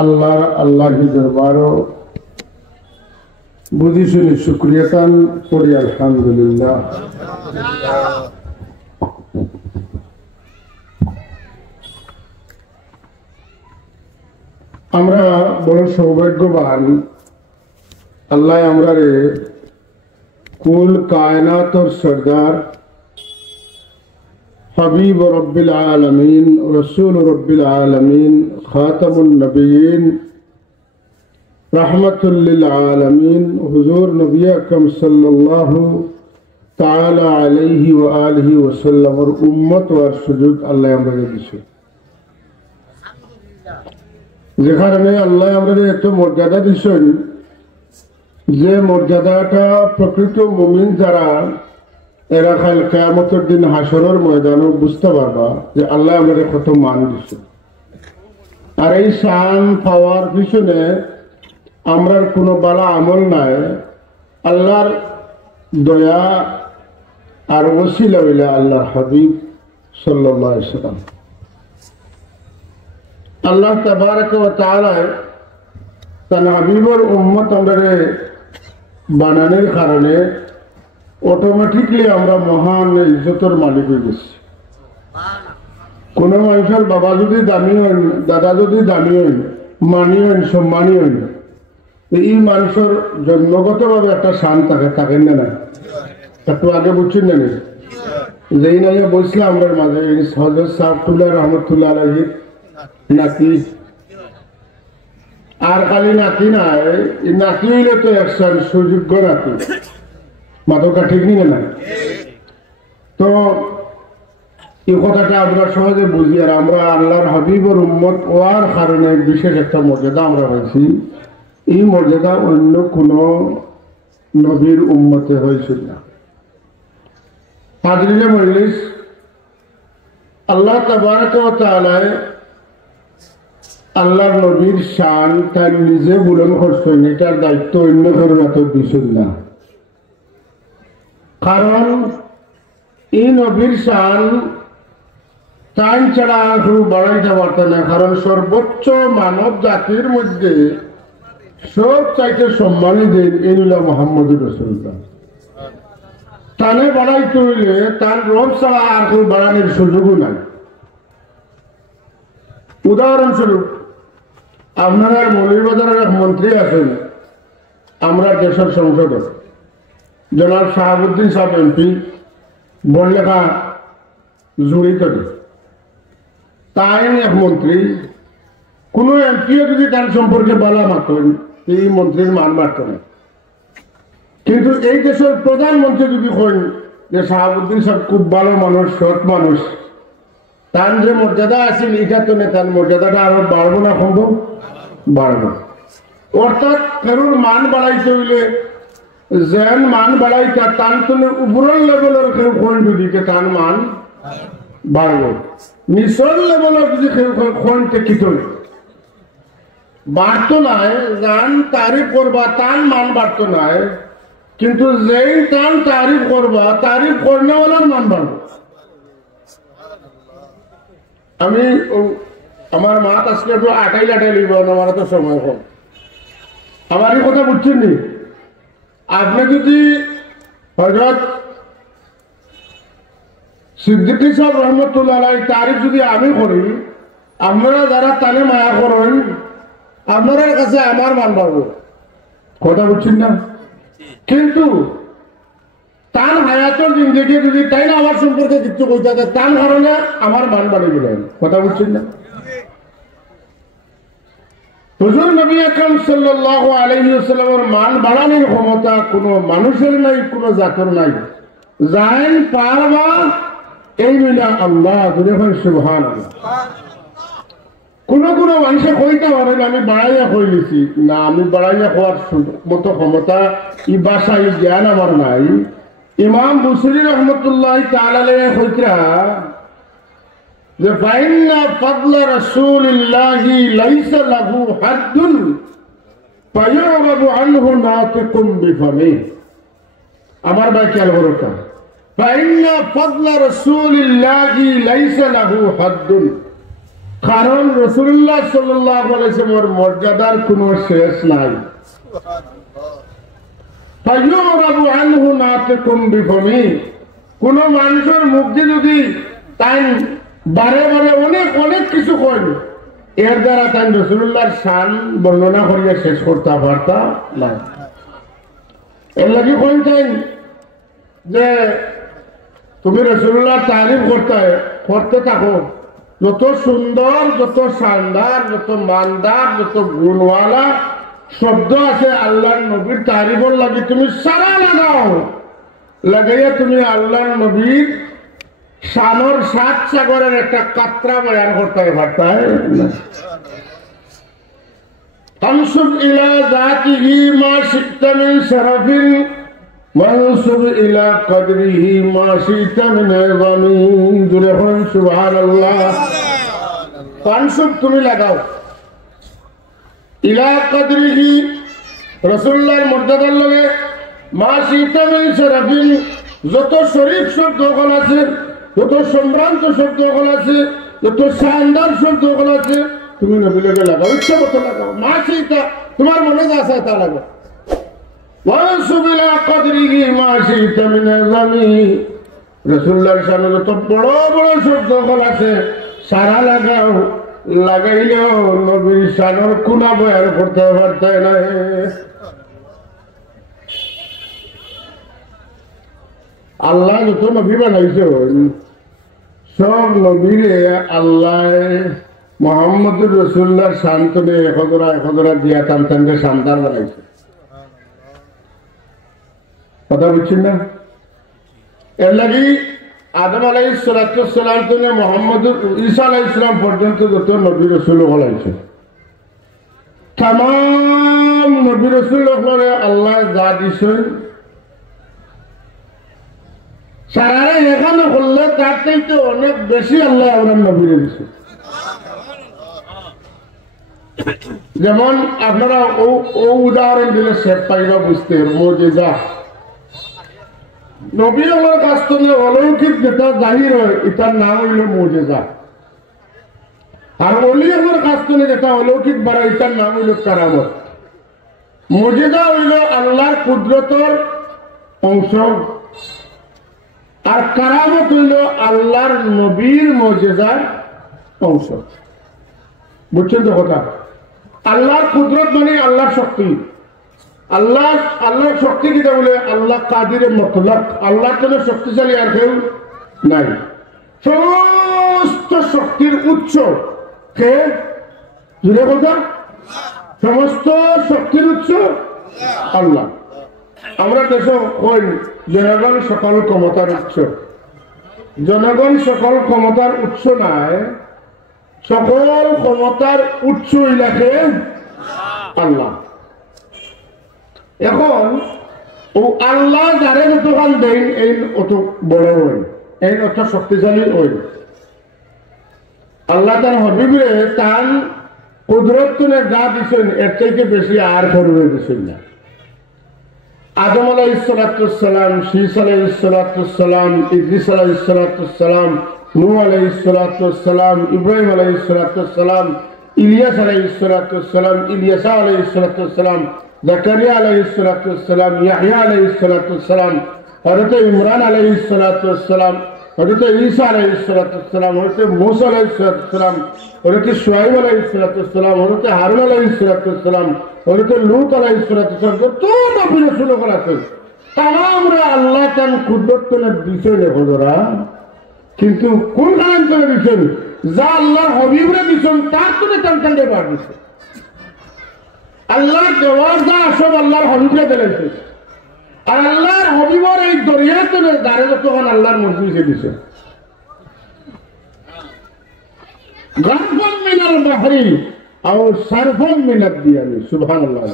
আল্লাহর দরবারও বুঝি শুনি শুকরিয়াতান করি আলহামদুলিল্লাহ। আমরা বড় সৌভাগ্যবান, আল্লাহ আমরা রে কুল কায়নাতর সরদার হাবিব রব্বিল আলামিন রসুল রব্বিল আলামিন খাতামুন নবিয়িন রহমতুল লিল আলামিন হুজুর নবী আকরাম সাল্লাল্লাহু তাআলা আলাইহি ওয়া আলিহি ওয়া সাল্লামের উম্মত হওয়ার সুযোগ আল্লাহ আমাদের দিয়েছে। যে কারণে আল্লাহ আমাদের এত মর্যাদা দিয়েছেন, যে মর্যাদাটা প্রকৃত মুমিন যারা এরা খাল কিয়ামতের দিন হাসরের ময়দানে বুঝতে পারবা যে আল্লাহ আমাদের কত মান দিচ্ছে। আর এই শান পাওয়ার পিছনে আমরার কোনো বালা আমল নাই, আল্লাহর দয়া আর ওসিলা হইলা আল্লাহর হাবিব সাল্লাল্লাহু আলাইহি ওয়াসাল্লাম। আল্লাহ তাবারক ওয়া তাআলা তার হাবিবের উম্মত আমরা বানানোর কারণে অটোমেটিকলি আমরা মহান ইজ্জতের মালিক হয়ে গেছি। কোনো মানুষের বাবা যদি দামি হন, দাদা যদি দামি হন, মানি হন, সম্মানী হন, এই মানুষের জন্মগতভাবে একটা শান থাকেন না। একটু আগে বুঝছেন না, যেই নাই বলছিলাম আমরা মাঝে হযরত সাফুল্লাহ রহমতুল্লাহ আলাইহি নাতি, আর খালি নাতি নাই, নাতি হইলে তো একজন সুযোগ্য নাতি, মাদকা ঠিক নিয়ে না। তো এই কথাটা আমরা সহজে বুঝি। আর আমরা আল্লাহর হাবিবের উম্মত হওয়ার কারণে বিশেষ একটা মর্যাদা আমরা হয়েছি। এই মর্যাদা অন্য কোন নবীর উম্মতে হয়েছিল না। হাজরিনে মজলিস, আল্লাহ তাবারক ওয়া তাআলা আল্লাহর নবীর শান তার নিজে বুলন্দ করছেন, এটার দায়িত্ব অন্য কারো হাতে দিছেন না। কারণ এই নবীর শান তাই ছাড়া কেউ বাড়াইতে পারত না। কারণ সর্বোচ্চ মানব জাতির মধ্যে সব চাইতে সম্মানী দেন এনুল্লাহ মুহাম্মদুর রাসূলুল্লাহ। তানে বাড়াইতে হইলে তার রব ছাড়া আর কেউ বাড়ানোর সুযোগও নাই। উদাহরণস্বরূপ আপনার মৌলভীবাজারের এক মন্ত্রী আছেন আমরা দেশের সংসদ, জনাব শাহাবুদ্দিন সাহেব এমপি, বড়লেখা জড়িত। তাই এক মন্ত্রী, কোন এমপিও যদি তার সম্পর্কে বলা মাতেন, এই মন্ত্রীর মান বাড়ত না। কিন্তু এই দেশের প্রধানমন্ত্রী যদি কইন যে শাহাবুদ্দিন সাহেব খুব ভালো মানুষ, সৎ মানুষ, তার যে মর্যাদা আছে এটা তো না, তার মর্যাদাটা আরো বাড়বো না, সম্ভব বাড়বো। অর্থাৎ কারোর মান বাড়াইতে হইলে যেন মান বাড়াইতা তার তো উপরের লেভেলের কেউ কোন যদি তার মান বাড়বো, নিচের লেভেলের যদি কেউ কোন কি বাড়তো নাই। যান তারিফ করবা তার মান বাড়তো নাই, কিন্তু যেই তার তারিফ করবা তারিফ করনেওয়ালার মান বাড়বো। আমি আমার মাত আজকে একটু আটাই লিব, আমার তো সময় কম। আমার এই কথা বুঝছেন নি? আপনি যদি হযরত সিদ্দিকী সাহেব রহমতুল্লাহ আলাইহি তারিফ যদি আমি করি, আপনারা যারা তানে মায়া করেন আপনার কাছে আমার মান বাড়বো, কথা বুঝছেন না? কিন্তু তার হায়াতের জিন্দগি যদি তাই না আমার সম্পর্কে কিছু কইতে তার কারণে আমার মান বাড়ি দিলেন, কথা বুঝছেন না? হুজুর নবী আকরাম সাল্লাল্লাহু আলাইহি ওয়াসাল্লামের মান বাড়ানোর ক্ষমতা কোনো মানুষের নাই, কোনো জাতের নাই। যাই পারবা এই মিলা আল্লাহ সুবহানাল্লাহ। কোন কোন মানুষে কইতে পারেন আমি বাড়াইয়া কই নিছি না, আমি বাড়াইয়া হওয়ার মতো ক্ষমতা ই ভাষা ই জ্ঞান আমার নাই। ইমাম বুসরি রহমতুল্লাহ তাআলা আলাইহি কইতরা যে ফাইন্না ফাদলা রাসূলিল্লাহি লাইসা লাহু হাদ্দুন ফায়ুরাবু আনহু নাতিকুম বিফামি। আমার ভাই খেয়াল করো, ফাইন্না ফাদলা রাসূলিল্লাহি লাইসা লাহু হাদ্দুন, কারণ রাসূলুল্লাহ সাল্লাল্লাহু আলাইহি ওয়াসাল্লামের মর্যাদার কোনো শেষ নাই। ফায়ুরাবু আনহু নাতিকুম বিফমি, কোন মানুষের মুখ দিয়ে যদি তাই বারে বারে অনেক অনেক কিছু কয়, এর দ্বারা তাই রাসূলুল্লাহর শান বর্ণনা করিয়া শেষ করতে পারতা না। এর লাগি কইতেন যে তুমি রাসূলুল্লাহর তারিফ করতে থাকো, যত সুন্দর, যত শানদার, যত মানদার, যত গুণওয়ালা শব্দ আছে আল্লাহর নবীর তারিফের লাগি তুমি সারা লাগাও, লাগাইয়া তুমি আল্লাহর নবীর শানর 7 সাগরের একটা কাতরা বয়ান করতে পারতা না। তানসুব ইলা যাতিহি মা শি'তা মিন শারাফিন মানসুব ইলা কদরিহি মা শি'তা মিন ইযামিন। জুরে বলুন সুবহানাল্লাহ। তানসুব তুমি লাগাও ইলা কদরিহি, রাসূলুল্লাহর মর্যাদার লগে, মা শি'তা মিন শারাফিন, যত শরীফ শব্দ হল আছে, যত সম্ভ্রান্ত শব্দ হল আছে, যত শানদার শব্দ হল আছে, তুমি নবী লগে লাগাও, ইচ্ছা মতো লাগাও, মা শি'তা, তোমার মনে যা আছে তা লাগাও। ওয়ানসুব ইলা কদরিহি মা শি'তা মিন ইযামিন, রাসূলুল্লাহর শানে যত বড় বড় শব্দ হল আছে সারা লাগাও, লাগাইলেও নবীর শানের কোনা বয়ান করতে পারতে না। আল্লাহ যত নবী বানাইছে সব নবীরে আল্লাহ মুহাম্মদুর রাসূলুল্লাহর শান্তনে একদরা দিয়া টানটানকে শানদার বানাইছে। কথা বুঝছেন না? এর লাগি আদম আলাইহিস সালাম থেকে মুহাম্মদুর ঈসা আলাইহিস সালাম পর্যন্ত যত নবী রাসূল হলাইছে, तमाम नबी रसूल আল্লাহ যা দিছেন সারারে এখানে করলে তার থেকে অনেক বেশি আল্লাহ আমরা নবীরে দিছে। যেমন আপনারা ও উদাহরণ দিলে শেখ পাইবা বুঝতে, মুজিজা নবী আমার কাছ থেকে অলৌকিক যেটা জাহির হয় এটার নাম হইল মুজিজা, আর অলি আমার কাছ থেকে যেটা অলৌকিক বাড়া এটার নাম হইল কারামত। মুজিজা হইল আল্লাহর কুদরতের অংশ, আর কারামত হইল আল্লাহর নবীর মুজিজার অংশ। বুঝছেন তো কথা? আল্লাহর কুদরত মানে আল্লাহর শক্তি। আল্লাহর শক্তি কিটা বলে আল্লাহ কাদির মতলক, আল্লাহর জন্য শক্তিশালী আর কেউ নাই। সমস্ত শক্তির উৎস কে? জুড়ে কথা, সমস্ত শক্তির উৎস আল্লাহ। আমরা দেশ কই জনগণ সকল ক্ষমতার উৎস, জনগণ সকল ক্ষমতার উৎস নাই, সকল ক্ষমতার উৎস ইলাকে আল্লাহ। এখন ও আল্লাহ যারে যতখান দেন এই অত বড় হই, এই অত শক্তিশালী হই। আল্লাহ তার হবিবরে তার কুদরত যা দিচ্ছেন এর থেকে বেশি আর করবে দিচ্ছেন না। আদম আলাইহিস সালাম, শীস আলাইহিস সালাম, ইদ্রিস আলাইহিস সালাম, নূহ আলাইহিস সালাম, ইব্রাহিম আলাইহিস সালাম, ইলিয়াস আলাইহিস সালাম, ইলিয়াসা আলাইহিস সালাম, জাকারিয়া আলাইহিস সালাম, ইয়াহইয়া আলাইহিস সালাম, হযরত ইমরান আলাইহিস সালাম, হযরত ঈসা আলাইহিস সালাম, হযরত মূসা আলাইহিস সালাম, হযরত শুআয়ব আলাইহিস সালাম, হযরত হারুন আলাইহিস সালাম, হযরত লূত আলাইহিস সালাম, যত নবী রাসূল আছেন তামামরা আল্লাহ তার কুদরত দিছেন হযরা, কিন্তু কোন কারণ করে দিছেন? যা আল্লাহর হাবিবরা দিছেন তার তুলে টানটানতে পারছে। আল্লাহর দেওয়ার যা সব আল্লাহর হাবিবরা দিলেছে, আর আল্লাহর হাবিবর এই দরিয়াতে দাঁড়ে তখন আল্লাহর মজলিসে দিছে। গারফান মিনাল বাহরি আও সারফান মিনাদ দিয়ানি, সুবহানাল্লাহ।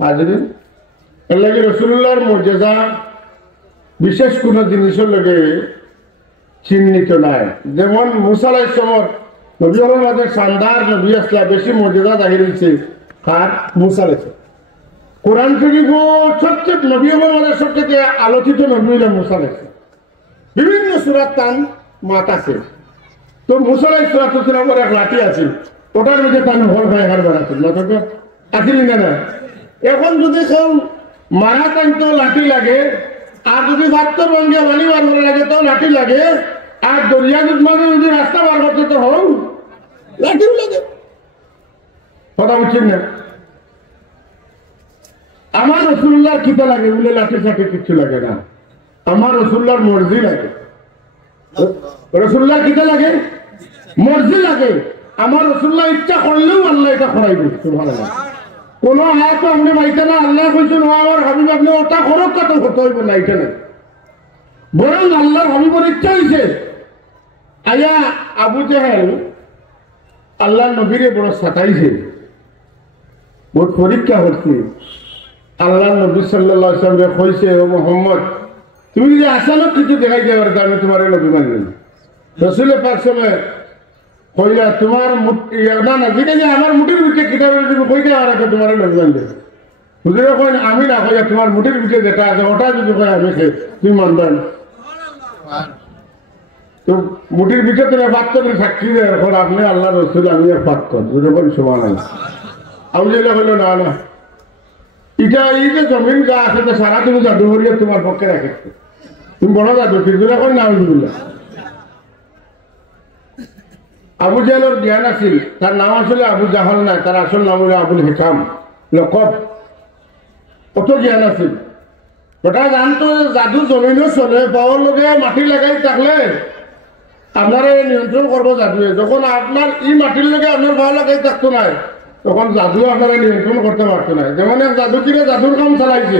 হাজিরিন, এর লাগে রাসূলুল্লাহর মুজিজা বিশেষ কোন জিনিসের লগে চিহ্নিত নাই। যেমন মূসা আলাইহিস সালাম নবী হলের মাঝে শানদার নবী আসলা, বেশি মুজিজা জাহির হয়েছে কার? মূসা আলাইহিস সালাম। কোরআন শরীফ সবচেয়ে নবী হলের মাঝে সবচেয়ে আলোচিত নবী হলেন মূসা আলাইহিস সালাম। বিভিন্ন সূরাত তান মাত আছে, তো মুসা আলাইহিস সালামের এক লাঠি আছে, ওটার মধ্যে তার হল খায় হার বাড়াচ্ছিল না, তোকে আসিলি না। এখন যদি কেউ মারা টানতেও লাঠি লাগে, আর যদি বাত্তর রঙে বালি বার করে লাগে তো লাঠি লাগে, আর দরিয়া মাঝে যদি রাস্তা বার করতে তো হও লাঠিও লাগে। কথা বুঝছেন না? আমার রাসূলুল্লাহর কিতা লাগে বলে লাঠি সাথে কিছু লাগে না, আমার রাসূলুল্লাহর মর্জি লাগে। রাসূলুল্লাহর কিতা লাগে? মর্জি লাগে। আমার রাসূলুল্লাহ ইচ্ছা করলেও আল্লাহ এটা করাইবে। সুবহানাল্লাহ। কোন আয়াত আপনি পাইতে না, আল্লাহ কইছেন ও আমার হাবিব আপনি ওটা করো, কত করতে হইব না, এটা না। বরং আল্লাহর হাবিবের ইচ্ছা হইছে। আয়া আবু জাহেল আল্লাহর নবীরে বড় সাতাইছে, বহুত পরীক্ষা হচ্ছে। আল্লাহ নবী সাল্লাল্লাহু আলাইহি ওয়াসাল্লাম কইছে, ও মুহাম্মদ তুমি যদি আসানক কিছু দেখাই দেওয়ার আমি তোমার নবী মানলাম। রাসূল পাক সময় কইলা তোমার না না যেটা যে আমার মুঠির ভিতরে কিতাবের তুমি কইতে আর আগে তোমার নবী মানবে। হুজুরে কইন আমি না কইয়া তোমার মুঠির ভিতরে যেটা আছে ওটা যদি কই আমি তুমি মানবেন। তো মুঠির ভিতরে তুমি বাদ করে সাক্ষী দেয়, এখন আপনি আল্লাহ রাসূল আমি পাক কর বুঝে বল সুবহানাল্লাহ। আমি যেটা বললো না না এটা এই যে জমিন যা আছে তো সারা তুমি জাদু করিয়া তোমার পক্ষে রাখে, তুমি বড় জাদু ফিরজুরে কই না আলহামদুলিল্লাহ। আবু জাহেলের জ্ঞান আছিল, তার নাম আসলে আবু জাহল নাই, তার আসল নাম হলো আবুল হিকাম লকব। কত জ্ঞান আছিল, ওটা জানতো জাদু জমিনও চলে, পাওয়ার লগে মাটি লাগাই থাকলে আপনারা নিয়ন্ত্রণ করবো জাদুয়ে। যখন আপনার ই মাটির লগে আপনার পাওয়া লাগাই থাকতো না, তখন জাদু আপনারা নিয়ন্ত্রণ করতে পারতো না। যেমন এক জাদুকিরে জাদুর কাম চালাইছে,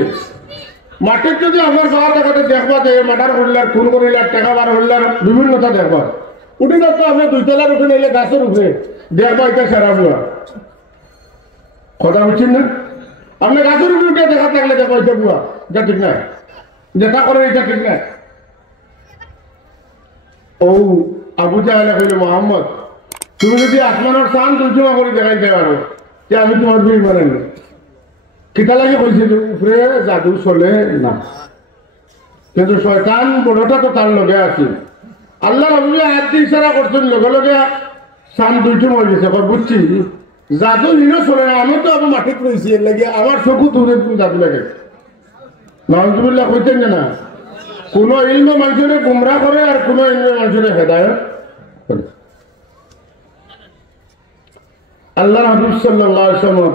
মাটির যদি আমার পাওয়া টাকাতে দেখবা যে মাটার করিলার খুন করিলার টাকা বার করিলার বিভিন্নতা দেখবা, উঠে যাচ্ছে আপনার দুইতলার উঠে নিলে গাছের উঠে দেখবা এটা সেরা বুয়া। কথা বুঝছেন না? আপনি গাছের উপরে উঠে দেখা থাকলে দেখো এটা বুয়া, এটা ঠিক না, যেটা করে এটা ঠিক না। ও আবু জাহেল কইল মুহাম্মদ তুমি যদি আসমানের চাঁদ দুইজমা করে দেখাইতে পারো যে আমি তোমার বিয়ে মানেন কিতা লাগে কইছিল উপরে জাদু চলে না, কিন্তু শয়তান বড়টা তো তার লগে আছে। আল্লাহ রাব্বুল আয়াত দিয়ে ইশারা করছেন, লগে লগে চাঁদ দুইজমা হয়ে গেছে। বুঝছি জাদু নিনো চলে না, আমি তো আমার মাটিতে রয়েছি, এর লাগে আমার চকু দূরে জাদু লাগে। নাউজুবিল্লাহ কইতেন না, কোন ইলম মানুষের গুমরা করে আর কোন ইলম মানুষের হেদায়েত করে। আল্লাহ হাবিব সাল্লাল্লাহু আলাইহি ওয়াসাল্লাম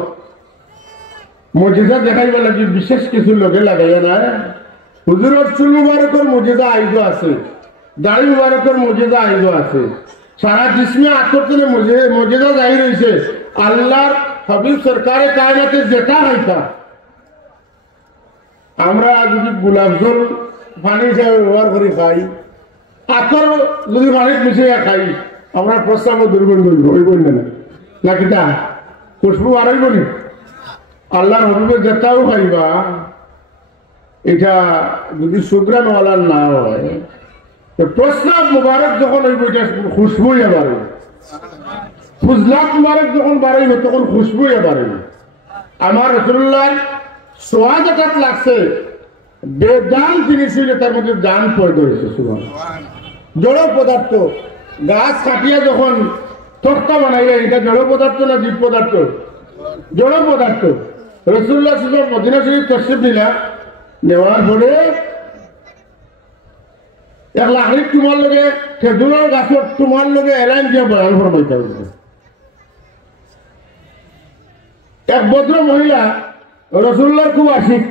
মুজিজা দেখাইবা লাগি বিশেষ কিছু লগে লাগাইয়া না। হুজুরের চুল মুবারকের মুজিজা আইজ আছে, দাড়ি মুবারকের মুজিজা আইজ আছে, সারা জিসমে আত্মতনে মুজিজা যাই রয়েছে। আল্লাহর হাবিব সরকারে কায়নাতে যেটা হইতা, আমরা যদি গোলাপ জল পানি হিসাবে ব্যবহার করে খাই, আতর যদি পানিত মিশিয়ে খাই, আমরা প্রস্তাব দুর্গন্ধ হইব না কিতা খুশবু আর হইব নি? আল্লাহর হবিবে যেটাও খাইবা এটা যদি সুগ্রানওয়ালার না হয়, প্রস্তাব মুবারক যখন হইব এটা খুশবুই আবার, ফুজলাত মুবারক যখন বাড়াইব তখন খুশবুই আবার। আমার রাসূলুল্লাহর সোয়াদ এটাত লাগছে, বেদান জিনিস হইলে তার মধ্যে দান পয়দা হয়েছে। জড় পদার্থ গাছ কাটিয়া যখন তক্তা বানাইলে এটা জড় পদার্থ না জীব পদার্থ? জড় পদার্থ। রাসূলুল্লাহ সাল্লাল্লাহু আলাইহি ওয়াসাল্লাম মদিনা শরীফ তশরিফ দিলা, নেওয়ার পরে এক লাকড়ির টুমার লগে খেজুরের গাছের টুমার লগে এলাইন দিয়ে বয়ান ফরমাইতে হবে। এক ভদ্র মহিলা রাসূলুল্লাহর খুব আশিক,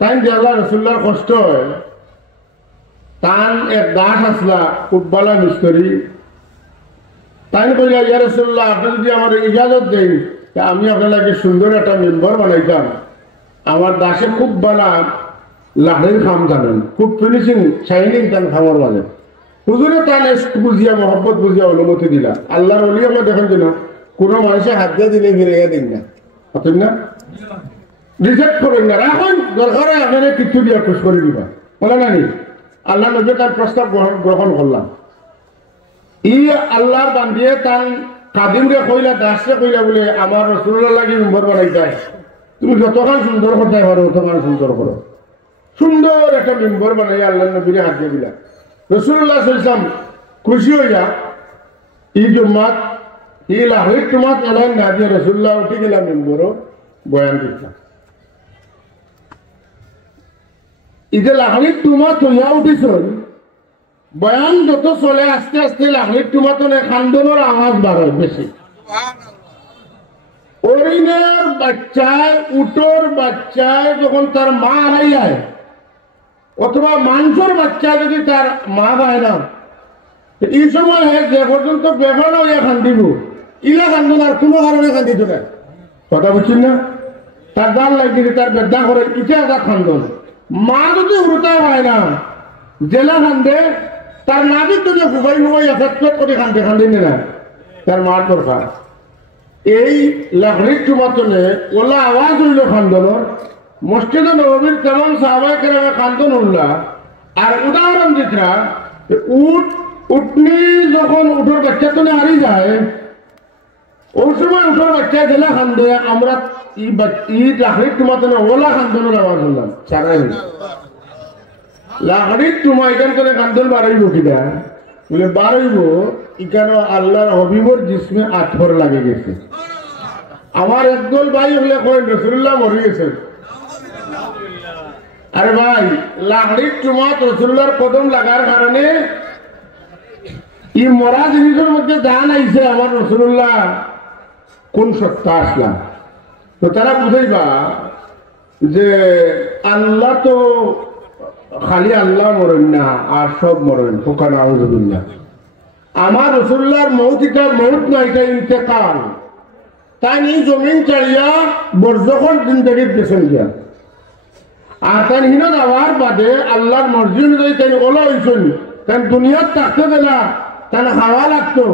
তাই দেখলা রাসূলুল্লাহর কষ্ট হয়, তান এক দাস আসলা উঠবালা মিস্ত্রি, তাই কইলা ইয়া রাসূলুল্লাহ আপনি যদি আমার ইজাজত দেন আমি আপনাকে সুন্দর একটা মেম্বার বানাইতাম। আমার দাসে খুব বালা লাহড়ির খাম জানেন, খুব ফিনিশিং শাইনিং তান খামার মানে। হুজুরে তান বুঝিয়া মহব্বত বুঝিয়া অনুমতি দিলা। আল্লাহর ওলি আমরা দেখেন যেন কোনো মানুষে হাত দিয়ে দিলে ফিরে দিন না, পাতেন না, রিজেক্ট করেন না, রাখুন দরকার হয় আপনারা কিছু দিয়া খুশ করে দিবা বলে না নি। আল্লাহ নবী তার প্রস্তাব গ্রহণ করলাম। ই আল্লাহর বান্দিয়ে তান কাদিমরে কইলা, দাসরে কইলা বলে আমার রাসূলুল্লাহ লাগি মেম্বার বানাইতাই, তুমি যতক্ষণ সুন্দর করতে পারো ততক্ষণ সুন্দর করো। সুন্দর একটা মেম্বার বানাই আল্লাহ নবীরে হাত দিয়ে দিলা। রাসূলুল্লাহ সাল্লাল্লাহু আলাইহি ওয়াসাল্লাম খুশি হইয়া ই জুম্মাত ই লাহরির টুমাত এলান না দিয়ে রসুল্লাহ উঠে গেলাম মেম্বরও বয়ান দিতাম ই যে লাহরির টুমাত হইয়া উঠিস বয়ান যত চলে আস্তে আস্তে লাহরির টুমাত খান্দনের আওয়াজ বাড়ে বেশি হরিণের বাচ্চায় উটোর বাচ্চায় যখন তার মা হারাই যায় অথবা মাংসর বাচ্চা যদি তার মা পায় না এই সময় যে পর্যন্ত বেফানো হইয়া খান্দিব ইলা খান্দন আর কোনো কারণে খান্দিত না কথা বুঝছেন না তার দাল লাগিয়ে তার বেদা করে ইটা একটা খান্দন মা যদি উড়তা হয় না জেলা খান্দে তার নাবির যদি ফুফাই ফুফাই এফেক্ট করে খান্দে খান্দিনে না তার মার দরকার এই লাহরির টুমাতনে ওলা আওয়াজ হইল খান্দনের মসজিদে নববীর তেমন সাহাবায়ে কেরামে খান্দন উল্লা আর উদাহরণ দিতরা উঠনি যখন উঠোর বাচ্চা তো হারিয়ে যায় ওই সময় উঠোর বাচ্চা জেলা খান্দে আমরা ই লাহরির টুমাতনে ওলা খান্দনের আওয়াজ হলাম চারাই লাহরির টুমা এখান করে খান্দন বাড়াইব কিনা বলে বাড়াইব এখানে আল্লাহর হবিবর জিসমে আঠর লাগে গেছে আমার একদল ভাই হলে কই রসুল্লাহ মরে গেছেন আরে ভাই লাহরির টুমাত রসুল্লাহর কদম লাগার কারণে ই মরা জিনিসের মধ্যে জান আইছে আমার রসুল্লাহ কোন সত্তা আসলাম তো তারা বুঝাইবা যে আল্লাহ তো খালি আল্লাহ মরেন না আর সব মরেন ফোকান আউযুবিল্লাহ আমার রসুল্লাহর মৌতিটা মৌত না এটা ইন্তেকাল তাই এই জমিন চাড়িয়া বর্জখন জিন্দগির পেছন দিয়া আর তাই হিন যাওয়ার বাদে আল্লাহর মর্জি অনুযায়ী তাই ওলা হয়েছেন তাই দুনিয়ার থাকতে দেলা তাই হাওয়া লাগতো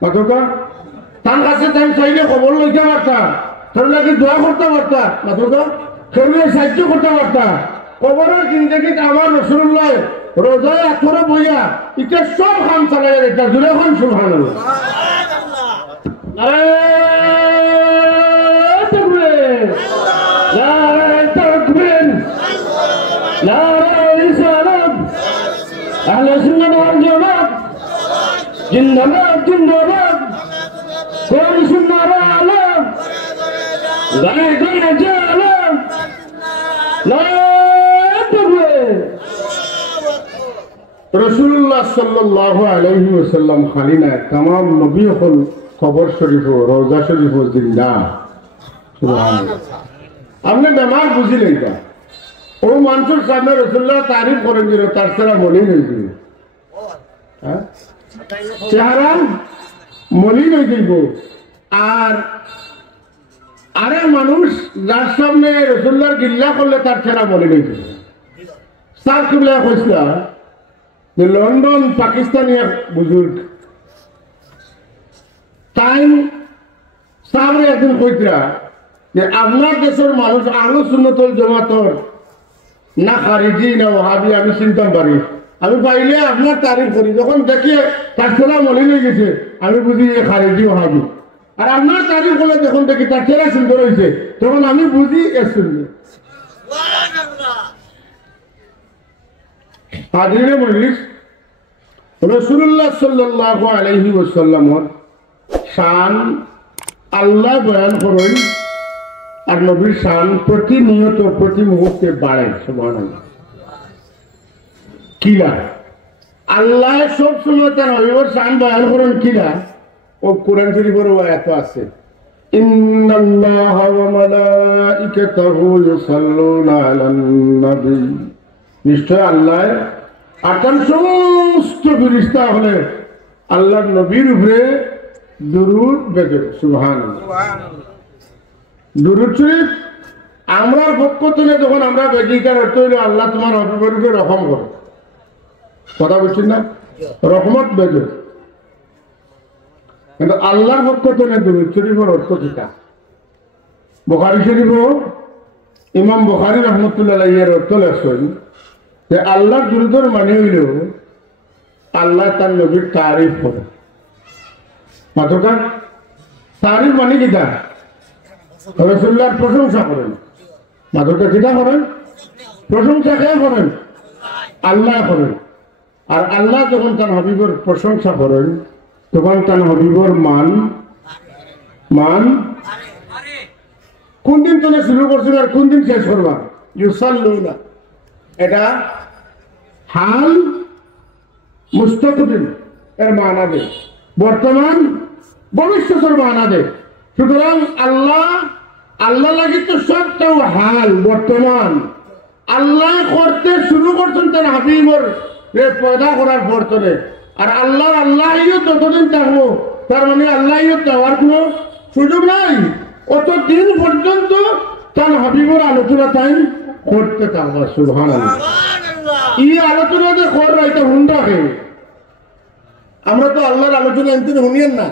মাথকা তার কাছে তাই চাইলে খবর লইতে পারতা তার লাগে দোয়া করতে পারতা মাথকা সেগুলো সাহায্য করতে পারতা কবরের জিন্দগিতে আমার রসুল্লাহ রোজায় আথরে বইয়া এটা সব খান চালাই এটা জুড়ে খান সুবহানাল্লাহ জিন্দাবাদ জিন্দাবাদ কোন সুন্দর আলম গায়ে গায়ে জালম রসুল্লাহ সাল্লাল্লাহু আলাইহি ওয়াসাল্লাম খালি না तमाम নবী হল কবর শরীফ রওজা শরীফ জিন্দা সুবহানাল্লাহ আপনি বেমার বুঝিলেন তা ও মানুষের সামনে রসুল্লাহ তারিফ করেন দিল তার ছাড়া মনেই নেই দিল চেহারা মনেই নেই দিব আর আরে মানুষ যার সামনে রসুল্লাহর গিল্লা করলে তার চেহারা মনে নেই দিব সার কিবলা কইসলা যে লন্ডন পাকিস্তানি এক বুজুর্গ তাই সামনে একদিন কইতরা যে আপনার দেশের মানুষ আহলে সুন্নাতুল জামাতর না খারিজি না ওহাবি আমি চিনতাম পারি আমি পাইলে আপনার তারিফ করি যখন দেখি তার চেহারা মনে হয়ে গেছে আমি বুঝি যে খারিজি ওহাবি আর আপনার তারিফ করলে যখন দেখি তার চেহারা সুন্দর হয়েছে তখন আমি বুঝি এ সুন্দর হাজিরে মজলিস রাসূলুল্লাহ সাল্লাল্লাহু আলাইহি ওয়াসাল্লামের শান আল্লাহ বয়ান করেন আর নবীর শান প্রতিনিয়ত প্রতি মুহূর্তে বাড়ে সুবহানাল্লাহ কিলা আল্লাহ সব সময় তার হবিবর শান বয়ান করেন কিলা ও কোরআন শরীফের আয়াত আছে ইন্নাল্লাহা ওয়া মালাইকাতাহু ইউসাল্লুনা আলান নবী নিশ্চয় আল্লাহ আর তার সমস্ত ফেরেশতা হলে আল্লাহর নবীর উপরে দুরূদ বেজে সুবহানাল্লাহ দুরূদ শরীফ আমরা পক্ষ থেকে যখন আমরা বেজিকার অর্থ হইল আল্লাহ তোমার হবিবরকে রহম করো কথা বলছেন না রহমত বেজে কিন্তু আল্লাহর পক্ষ থেকে দুরূদ শরীফের অর্থ কিটা বুখারী শরীফও ইমাম বুখারী রাহমাতুল্লাহ আলাইহির অর্থ লেখছেন যে আল্লাহর দুরূদের মানে হইল আল্লাহ তার নবীর তারিফ করে মাতকা তারিফ মানে কিটা রাসূলুল্লাহর প্রশংসা করেন মাতকা কিটা করেন প্রশংসা কে করেন আল্লাহ করেন আর আল্লাহ যখন তার হাবিবের প্রশংসা করেন তখন তার হবিবর মান মান কোন দিন তোমরা শুরু করছো আর কোন দিন শেষ করবা ইউসাল্লুনা এটা হাল মুস্তাকবিল এর মানা দে বর্তমান ভবিষ্যতের মানা দে সুতরাং আল্লাহ লাগি তো সবটাও হাল বর্তমান আল্লাহ করতে শুরু করছেন তার হাবিবর পয়দা করার পরতনে আর আল্লাহ যতদিন থাকবো তার মানে আল্লাহ যাওয়ার কোনো সুযোগ নাই অত দিন পর্যন্ত তার হাবিবর আলোচনা তাই করতে থাকবো সুবহানাল্লাহ এই আলোচনা যে কররা এটা হুন্ডা হে আমরা তো আল্লাহর আলোচনা এমনি শুনিয়েন না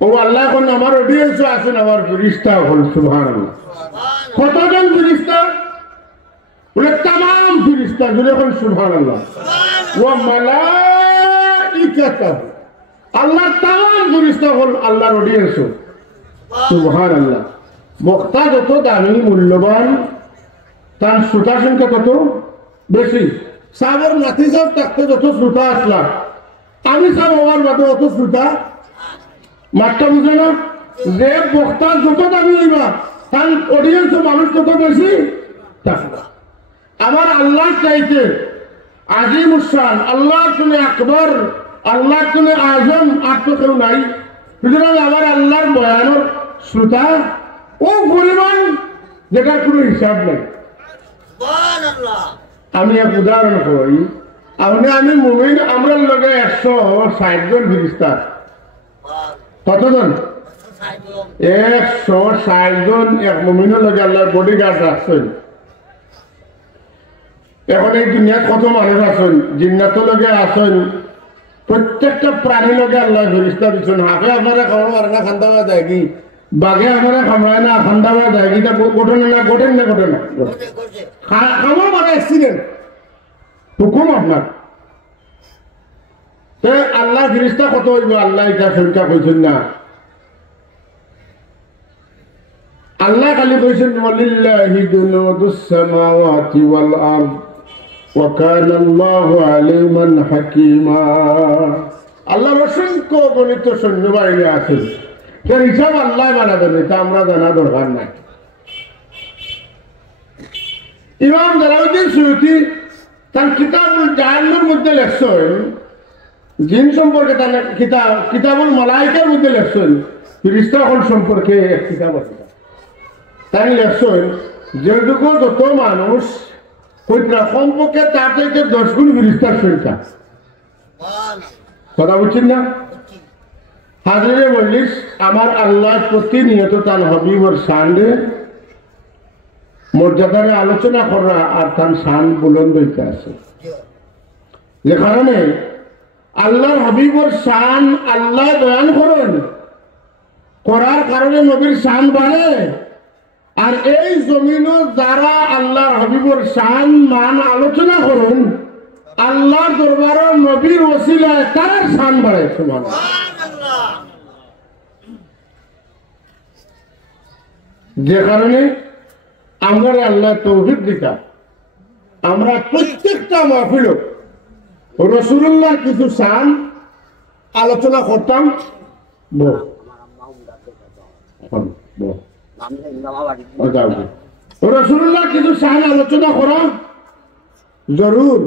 ও আল্লাহ এখন আমার অডিয়েন্সও আছেন আমার ফিরিস্তা হল সুবহানাল্লাহ কতজন ফিরিস্তা বলে তাম ফিরিস্তা জুড়ে এখন সুবহানাল্লাহ ও মালাইকাতুহু আল্লাহ তাম ফিরিস্তা হল আল্লাহর অডিয়েন্সও সুবহানাল্লাহ বক্তা যত দামি মূল্যবান তার শ্রোতা সংখ্যা তত বেশি সাবর নাতি সাহেব থাকতে যত শ্রোতা আসলা আমি সব হওয়ার বাদে অত শ্রোতা মাত্রা বুঝে না যে বক্তা যত দামি হইবা তার অডিয়েন্স মানুষ তত বেশি থাকবে আমার আল্লাহ চাইতে আজিম উসান আল্লাহ তুমি আকবর আল্লাহ তুমি আজম আর তো কেউ নাই সুতরাং আমার আল্লাহর বয়ানোর শ্রোতা ও পরিমাণ যেটার কোনো হিসাব নেই আমি এক উদাহরণ করি আমি মুমিন আমরা লগে 160 জন ফিরিস্তা কতজন 160 জন এক মুমিনের লগে আল্লাহর বডিগার্ড রাখছেন এখন এই দুনিয়াত কত মানুষ আছেন জিন্নাত লগে আছেন প্রত্যেকটা প্রাণী লগে আল্লাহ ফিরিস্তা দিচ্ছেন হাফে আপনারা খাওয়া মারে না খান্দা হওয়া যায় কি বাঘে আমরা খামড়ায় না খান্দা হওয়া যায় কি তা ঘটনা না ঘটেন না ঘটে না খাওয়া মানে অ্যাক্সিডেন্ট হুকুম আপনার আল্লাহ ফিরিস্তা কত হইব আল্লাহ এটা সংখ্যা কইছেন না আল্লাহ খালি কইছেন ওয়ালিল্লাহি জুনুদুস সামাওয়াতি ওয়াল আরদ ওয়া কানা আল্লাহু আলিমান হাকীমা আল্লাহর অসংখ্য গণিত সৈন্যবাহিনী আছে যার হিসাব আল্লাহ বানাবেন এটা আমরা জানা দরকার নাই ইমাম জালালউদ্দিন সুয়ুতি তার কিতাবুল জাহান্নামের মধ্যে লেখছেন জিন সম্পর্কে তার কিতাবুল মালাইকার মধ্যে লেখছেন ফিরিস্তাগণ সম্পর্কে এক কিতাব আছে তাই লেখছেন যেটুকু যত মানুষ কইরা কমপক্ষে তার থেকে 10 গুণ ফিরিস্তার সংখ্যা কথা বুঝছেন না হাজিরে বলিস আমার আল্লাহ প্রতিনিয়ত তার হবিবর শানে মর্যাদারে আলোচনা করা আর তার শান বুলন্দ হইতে আছে যে কারণে আল্লাহর হাবিবর শান আল্লাহ বয়ান করেন করার কারণে নবীর শান বাড়ে আর এই জমিনও যারা আল্লাহর হাবিবর শান মান আলোচনা করেন আল্লাহর দরবারের নবীর ওসিলায় তার শান বাড়ে সুবহানাল্লাহ যে কারণে আমরা আল্লাহ তৌফিক দিতা আমরা প্রত্যেকটা মাহফিল রাসূলুল্লাহর কিছু শান আলোচনা করতাম রাসূলুল্লাহর কিছু শান আলোচনা করা জরুর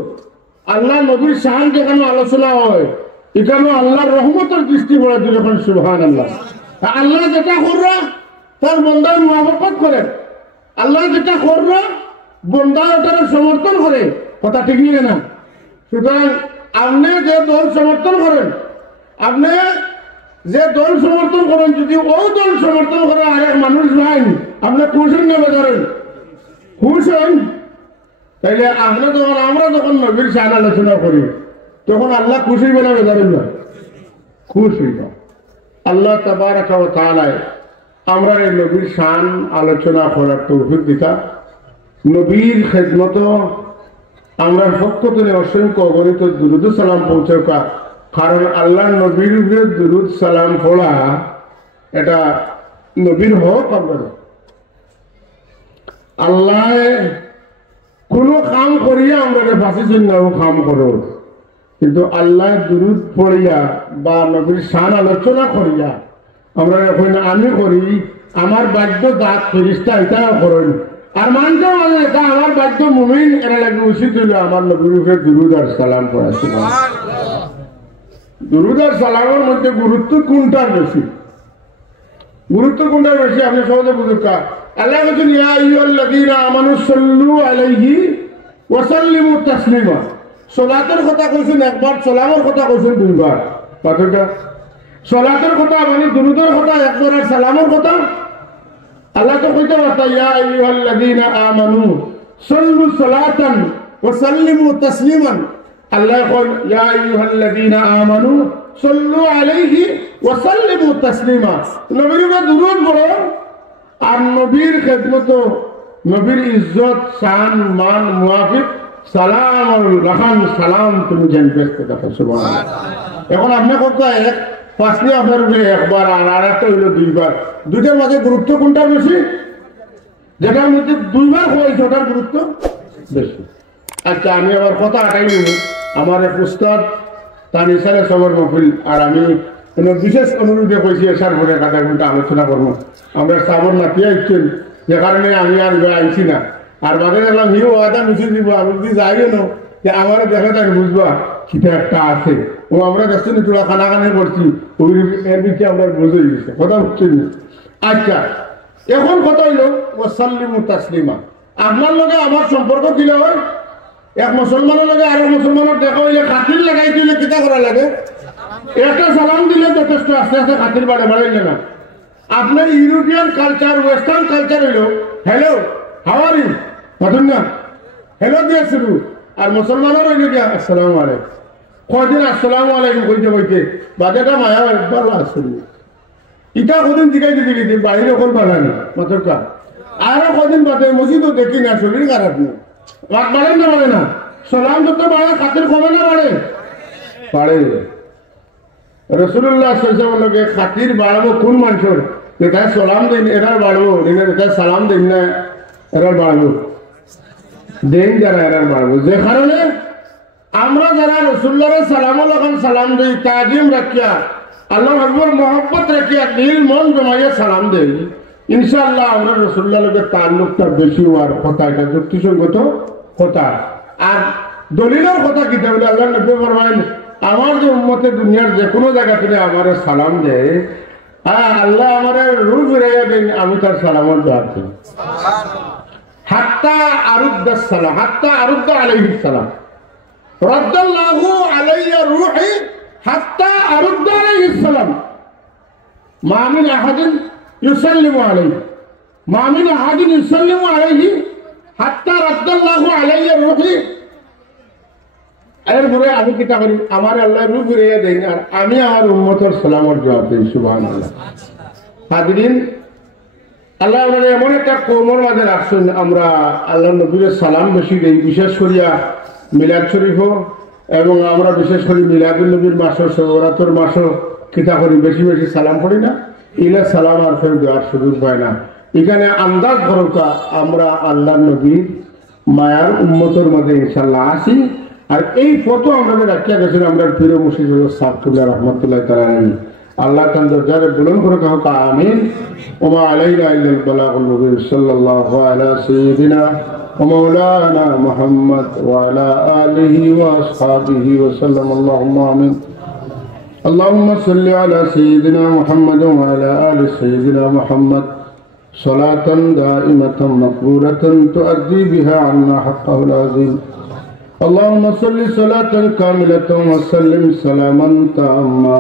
আল্লাহ নবীর শান যেখানে আলোচনা হয় এখানে আল্লাহর রহমতের দৃষ্টি পড়ে যখন সুবহানাল্লাহ আল্লাহ যেটা কররা তার বন্দার মুআফাকত করে আল্লাহ যেটা কররা বন্দা ওটার সমর্থন করে কথা ঠিক নিয়ে না সুতরাং আপনি যে দল সমর্থন করেন আপনি যে দল সমর্থন করেন যদি ও দল সমর্থন করে আরেক মানুষ নাই আপনি খুশি নেবে ধরেন খুশ হন তাইলে আপনি যখন আমরা যখন নবীর শান আলোচনা করি তখন আল্লাহ খুশি বানাবে ধরেন না খুশ হইব আল্লাহ তাবারাকা ওয়া তাআলা আমরা এই নবীর শান আলোচনা করার তৌফিক দিতা নবীর খেদমত আমরা পক্ষ থেকে অসংখ্য অগণিত দুরুদ সালাম পৌঁছাকা কারণ আল্লাহ নবীর দুরুদ সালাম পড়া এটা নবীর হক আমরা আল্লাহ কোনো কাম করিয়া আমরা ফাঁসি চিহ্ন কাম করো কিন্তু আল্লাহ দুরুদ পড়িয়া বা নবীর শান আলোচনা করিয়া আমরা এখন আমি করি আমার বাধ্য দাঁত ফেরিস্তা এটাও করেন আর মানতে মানে এটা আমার বাধ্য মুমিন এরা লাগে উচিত হইল আমার নবীর উপরে দুরুদ আর সালাম করা দুরুদ আর সালামের মধ্যে গুরুত্ব কোনটার বেশি আপনি সহজে বুঝুকা আল্লাহ বলছেন ইয়া আইয়ুহাল্লাযীনা আমানু সাল্লু আলাইহি ওয়া সাল্লিমু তাসলিমা সালাতের কথা কইছেন একবার সালামের কথা কইছেন দুইবার পাঠটা সালাতের কথা মানে দুরুদের কথা একবার আর সালামের কথা আল্লাহ তো কইতে পারতা ইয়া আইয়ুহাল্লাযীনা আমানু সাল্লু সালাতান ওয়া সাল্লিমু তাসলিমান আল্লাহ কল ইয়া আইয়ুহাল্লাযীনা আমানু সাল্লু আলাইহি ওয়া সাল্লিমু তাসলিমা নবীর উপর দুরূদ পড়ো আর নবীর খেদমত নবীর ইজ্জত শান মান মুআফিক সালাম আর রাহান সালাম তুমি জানবে কথা সুবহানাল্লাহ এখন আপনি কত এক পাঁচটি আপনার উপরে একবার আর একটা হইল দুইবার দুইটার মাঝে গুরুত্ব কোনটা বেশি যেটার মধ্যে দুইবার হয়েছে ওটার গুরুত্ব বেশি আচ্ছা আমি আবার কথা আটাই নিব আমার এক উস্তাদ তার ইশারে সবর মহফিল আর আমি কোনো বিশেষ অনুরোধে কইছি এসার পরে আধা ঘন্টা আলোচনা করবো আমরা সাবর নাতিয়া ইচ্ছেন যে কারণে আমি আর আইছি না আর বাদে গেলাম হিরো আদা মিছিল দিব আমি যদি যাইও না যে আমার দেখা থাকে বুঝবা সেটা একটা আছে ও আমরা দেখছি না তোরা খানাখানি করছি ওই এর দিকে আমরা বুঝে গেছে কথা হচ্ছে না আচ্ছা এখন কথা হইলো ওয়াসাল্লিমু তাসলিমা আপনার লগে আমার সম্পর্ক কিলা হয় এক মুসলমানের লগে আর মুসলমানের দেখা হইলে খাতির লাগাই দিলে কিতা করা লাগে একটা সালাম দিলে যথেষ্ট আস্তে আস্তে খাতির বাড়ে বাড়াইলে না আপনার ইউরোপিয়ান কালচার ওয়েস্টার্ন কালচার হইলো হ্যালো হাউ আর ইউ বুঝুন না হ্যালো দিয়ে শুরু আর মুসলমানের হইলে কি আসসালামু আলাইকুম কদিন আসসালামু আলাইকুম কইতে কইতে বাজেটা মায়া একবার আসল ইটা কদিন জিগাইতে জিগাইতে বাইরে কল বাড়ানি মাত্রটা আরো কদিন বাদে মসজিদও দেখি না শরীর খারাপ নেই রাত বাড়ে না বাড়ে না সালাম যত বাড়ে খাতির কমে না বাড়ে বাড়ে রসুল্লাহ সাল্লাল্লাহু খাতির বাড়াবো কোন মানুষের যেটা সালাম দিন এরার বাড়বো যেটা সালাম দিন না এরার বাড়বো দেন যারা এরার বাড়বো যে কারণে আমরা যারা রসুল্লাহর সালাম দিই তাজিম রাখিয়া আল্লাহ আকবার মহব্বত রাখিয়া দিল মন জমাইয়া সালাম দেই ইনশাআল্লাহ আমরা রসুল্লাহ লোকের তাল্লুকটা বেশি হওয়ার কথা এটা যুক্তিসঙ্গত কথা আর দলিলের কথা কি তাহলে আল্লাহ নবী ফরমায়েন আমার যে উম্মতে দুনিয়ার যে কোনো জায়গা থেকে আমার সালাম দেয় আল্লাহ আমার রূপ ফিরাইয়া দেন আমি তার সালামের জবাব দিই হাত্তা আরুদ্দাস সালাম হাত্তা আরুদ্দা আলাইহিস সালাম রাদ্দাল্লাহু আলাইয়া রূহি হাত্তা আরুদ্দা আলাইহিস সালাম মা মিন আহাদিন ইউসাল্লিমু আলাইহি মা মিন আহাদিন ইউসাল্লিমু আলাইহি হাত্তা রাদ্দাল্লাহু আলাইয়া রূহি এরপরে আমি কিতা করি আমার আল্লাহ রূপ ফিরাইয়া দেন আর আমি আমার উম্মতের সালামের জবাব দিই সুবহানাল্লাহ হাজিরিন আল্লাহ আমাদের এমন একটা কৌমর মাঝে রাখছেন আমরা আল্লাহ নবীর সালাম বেশি দেই বিশেষ করিয়া মিলাদ শরীফ এবং আমরা বিশেষ করে মিলাদুল নবীর মাসও সবরাতর মাসও কিতা করি বেশি বেশি সালাম পড়ি না ইলা সালাম আর ফের দেওয়ার সুযোগ পায় না এখানে আন্দাজ ভরসা আমরা আল্লাহ নবীর মায়ার উম্মতের মধ্যে ইনশাল্লাহ আসি আর এই ফটো আমরা রাখিয়া গেছিলাম আমরা প্রিয় মুর্শিদ সাহেব রহমতুল্লাহ তাআলা আল্লাহ তাআলা দরজারে বুলন্দ করে কাহকা আমিন ওমা আলাইনা ইল্লাল বালাগুল মুবিন সাল্লাল্লাহু আলা সাইয়্যিদিনা ওয়া মাওলানা মুহাম্মদ ওয়া আলা আলিহি ওয়া আসহাবিহি ওয়া সাল্লাম আল্লাহুম্মা আমিন اللهم صل على سيدنا محمد وعلى آل سيدنا محمد صلاة دائمة مقبولة تؤدي بها عنا حقه العظيم اللهم صل صلاة كاملة وسلم سلاما تاما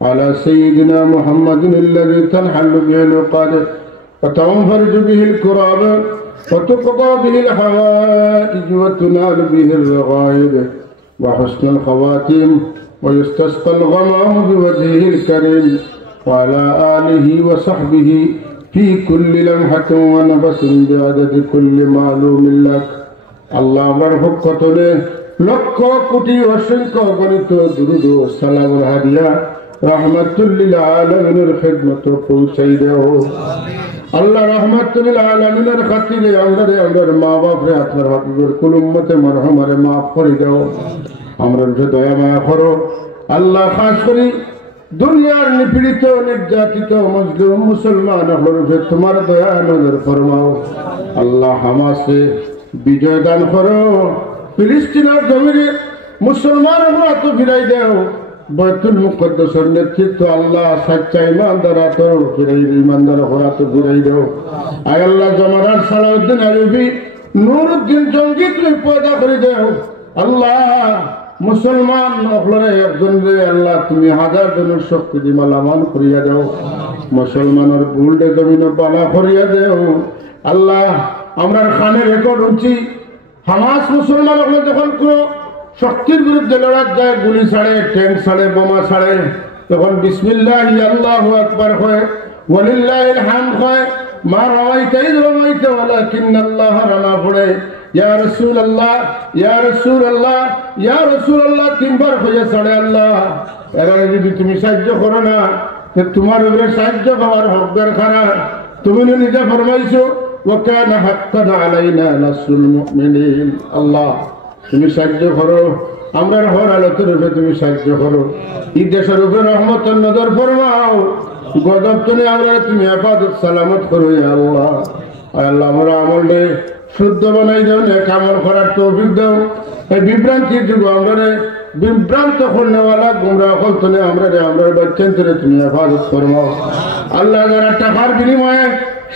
على سيدنا محمد الذي تنحل به العقد وتنفرج به الكراب وتقضى به الحوائج وتنال به الرغائب وحسن الخواتيم ويستسقى الغمام بوجهه الكريم وعلى آله وصحبه في كل لمحة ونفس بعدد كل معلوم لك الله برحقتنا لك كتي وشنك وبنت درود والسلام الهدية رحمة للعالمين الخدمة كل سيده الله رحمة للعالمين الخطير أمر ما بافر أطلر حبيب كل أمة مرحمة ما فرده আমরা দয়া মায়া করো আল্লাহ। খাস করে দুনিয়ার নিপীড়িত নির্যাতিত মজলুম মুসলমান তোমার দয়া নজর ফরমাও আল্লাহ। হামাসে বিজয় দান করো, ফিলিস্তিনের জমিনে মুসলমান তো ফিরাই দেও, বাইতুল মুকদ্দাসের নেতৃত্ব আল্লাহ সচ্চা ইমানদার তো ফিরাই, ইমানদার হওয়া তো ফিরাই দেও। আয় আল্লাহ জমানার সালাউদ্দিন আইয়ুবী নুরুদ্দিন জঙ্গি তুমি পয়দা করে দেও আল্লাহ। মুসলমান আপনারা একজন রে আল্লাহ তুমি হাজার জনের শক্তি দি মালামান করিয়া দাও, মুসলমানের ভুলটে জমিন বালা করিয়া দেও আল্লাহ। আমরা খানে রেকর্ড হচ্ছি হামাস মুসলমান আপনার যখন কোন শক্তির বিরুদ্ধে লড়ার যায়, গুলি ছাড়ে, ট্যাঙ্ক ছাড়ে, বোমা ছাড়ে, তখন বিসমিল্লাহি আল্লাহু আকবার হয়, ওয়ালিল্লাহিল হামদ হয়, মা রামাইতা ইয রামাইতা ওয়ালাকিন্নাল্লাহ রামা পড়ে, ইয়া রাসূলুল্লাহ ইয়া রাসূলুল্লাহ ইয়া রাসূলুল্লাহ তিনবার হয়ে ছাড়ে আল্লাহ। এরা যদি তুমি সাহায্য করো না তোমার উপরে সাহায্য পাওয়ার হকদার খারা। তুমি নিজে ফরমাইছো ওয়াকানা হাক্কান আলাইনা নাসরুল মুমিনিন। আল্লাহ তুমি সাহায্য করো, আমরা হর আলোতের উপরে তুমি সাহায্য করো, এই দেশের উপরে রহমতের নজর ফরমাও, গজব তুমি আমরা তুমি হেফাজত সালামত করো আল্লাহ। আল্লাহ আমরা আমলে শুদ্ধ বানাই দাও, নেক আমল করার তৌফিক দাও। এই বিভ্রান্তির যুগ আমরা বিভ্রান্ত করনেওয়ালা গুমরাহ করতে আমরা বাচ্চান্তরে তুমি হেফাজত ফরমাও আল্লাহ। যারা টাকার বিনিময়ে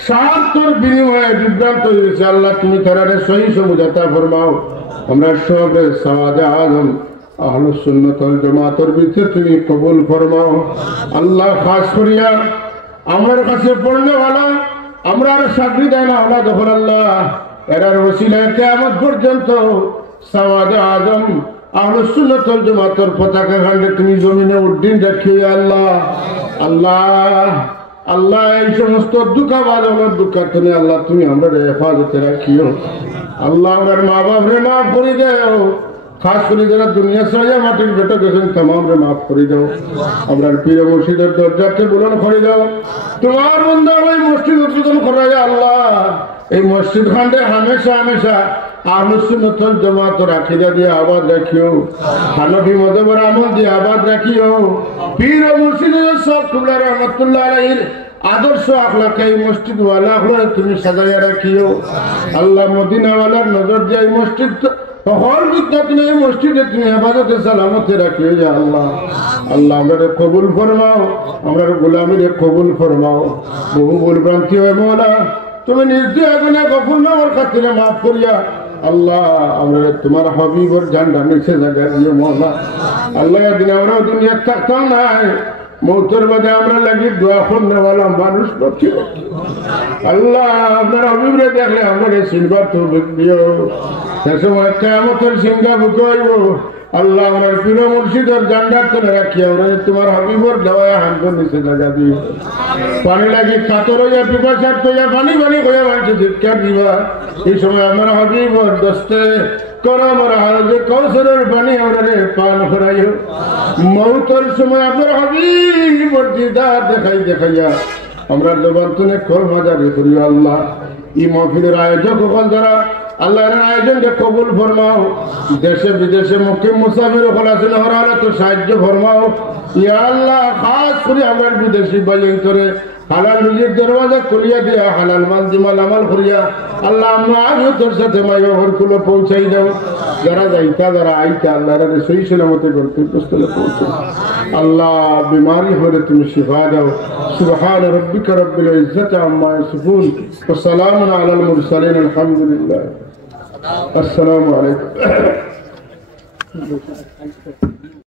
স্বার্থের বিনিময়ে বিভ্রান্ত হয়েছে আল্লাহ তুমি তারা সহি সমঝোতা ফরমাও। আমরা সবে সাওয়াদে আজম আহলুস সুন্নাত ওয়াল জামাতের ভিতরে তুমি কবুল ফরমাও আল্লাহ। খাস করিয়া আমার কাছে পড়নেওয়ালা আমরা চাকরি দেয় না হলা যখন আল্লাহ এরার ওসিলায় কিয়ামত পর্যন্ত সাওয়াদে আজম আহলুস সুন্নাত ওয়াল জামাতের পতাকা খান্ডে তুমি জমিনে উড্ডীন রাখিও আল্লাহ। আল্লাহ আল্লাহ এই সমস্ত দুঃখাবাদ আমার দুঃখাতনে আল্লাহ তুমি আমরা হেফাজতে রাখিও আল্লাহ। আমার মা বাপরে মাফ করে দাও, খাস করে যারা দুনিয়া ছাড়িয়া মাটির বেটা গেছেন তামামরে মাফ করে দাও। আমরা পীর মুর্শিদের দরজাকে বুলন করে দাও। তোমার বন্ধু ওই মসজিদ উদ্বোধন করাই আল্লাহ। এই মসজিদ খান্ডে হামেশা হামেশা আহলুস সুন্নাত ওয়াল জামাত রাখিয়া দিয়ে আবাদ রাখিও, হানফি মাযহাবের আমল দিয়ে আবাদ রাখিও। পীর মুর্শিদের সব কুবরা রহমাতুল্লাহ আলাইহির আদর্শ আখলাকে এই মসজিদ ওয়ালা হলে তুমি সাজাইয়া রাখিও আল্লাহ। মদিনাওয়ালার নজর দিয়ে এই মসজিদ সকল বিদ্যাত এই মসজিদে তুমি হেফাজতে সালামতে রাখিও ইয়া আল্লাহ। আল্লাহ আমরা কবুল ফরমাও, আমরা গোলামিরে কবুল ফরমাও। বহু ভুল ভ্রান্তি হয় মওলা তুমি নির্দয় আগুনে গফুর নামের খাতিরে মাফ করিয়া আল্লাহ। আমরা তোমার হাবিবর জানটা নিচে জায়গা দিয়ে মওলা আল্লাহ। দিন আমরা দুনিয়া থাকতাম নাই, মৌতের বাদে আমরা লাগি দোয়া করনেওয়ালা মানুষ নথি আল্লাহ। আপনার হাবিবরে দেখলে আমরা সিনবার তো দিও, সে সময় কিয়ামতের সিংহা বুকে হইব আল্লাহ। আমরা পীর মুর্শিদের জান্ডার তলে রাখি আমরা তোমার হাবিবর দেওয়া হাঙ্গর নিচে জায়গা দিও। পানি লাগি কাতর হইয়া পিপাসার তৈয়া পানি পানি হইয়া মানুষ চিৎকার দিবা। এই সময় আমার হাবিবর দস্তে করো আমার হাজে কৌশলের পানি আমরা পান করাইও। মৌতের সময় আপনার হাবিবর দিদার দেখাই দেখাইয়া আমরা জবান তুলে কর মাজারে করিও আল্লাহ। এই মাহফিলের আয়োজক হল যারা আল্লাহর আয়োজনকে কবুল ফরমাও। দেশে বিদেশে মুকিম মুসাফির হল আছেন হরালে তো সাহায্য ফরমাও ইয়া আল্লাহ। খাস করে আমরা বিদেশি বাজিন করে হালাল রুজির দরওয়াজা খুলিয়া দিয়া হালাল মাল জিমাল আমাল করিয়া আল্লাহ আমরা আজও তোর সাথে মাইয়া ঘরগুলো পৌঁছাই দাও। যারা যাইতা যারা আইতা আল্লাহ সহি সালামতে গন্তব্যস্থলে পৌঁছে আল্লাহ। বিমারি হলে তুমি শিফা দাও। সুবহান রাব্বিকা রাব্বিল ইজ্জাতি আম্মা ইয়াসিফুন ওয়া সালামুন আলাল মুরসালিন আলহামদুলিল্লাহ। আসসালামু আলাইকুম।